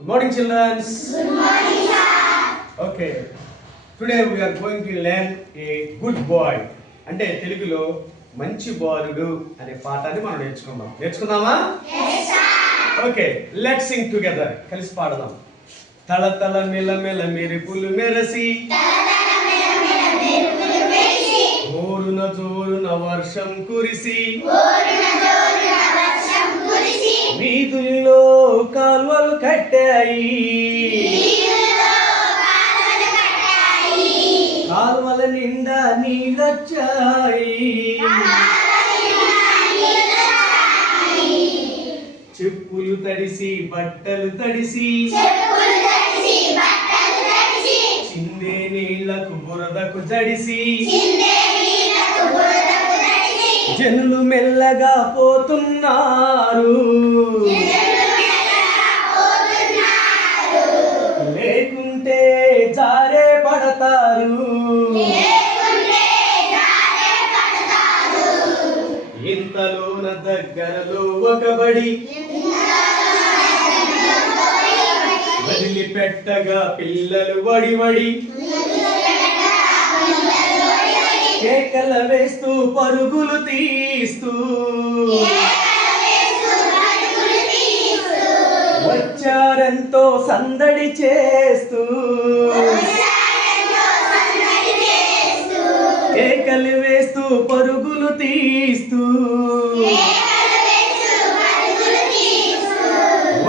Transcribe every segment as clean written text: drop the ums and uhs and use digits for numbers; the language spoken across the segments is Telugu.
Good morning, children. Good morning, sir. Okay. Today we are going to learn a good boy. అంటే తెలుగులో మంచి బాలుడు అనే పాఠాన్ని మనం నేర్చుకుందామా? Yes, sir. Okay, let's Singh together. కలిసి పాడదాం. తళతళ మెలమెల మెరుపులు మెరసి జోరున జోరున వర్షం కురిసి వీధుల్లో కాల్వలు కట్టాయి, కాల్వల నిండా నీళ్ళొచ్చాయి, చెప్పులు తడిసి బట్టలు తడిసి చిందే నీళ్లకు బురదకు జడిసి జనులు మెల్లగా పోతున్నారు, లేకుంటే జారే పడతారు. ఇంతలోన దగ్గరలో ఒక బడి వదిలిపెట్టగా పిల్లలు వడివడి కేకల వేస్తూ పరుగులు తీస్తూ వచ్చారెంతో సందడి చేస్తూ, కేకలు వేస్తూ పరుగులు తీస్తూ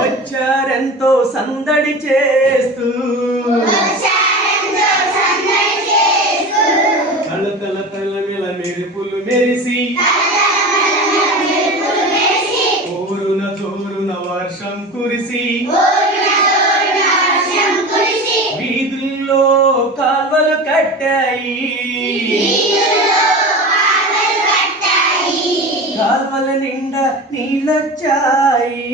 వచ్చారెంతో సందడి చేస్తూ, తళతళ తళమెల మెరుపులు మెరిసి జోరున జోరున వర్షం కురిసి వీధుల్లో కాల్వలు కట్టాయి, కాల్వల నిండా నీళ్ళొచ్చాయి.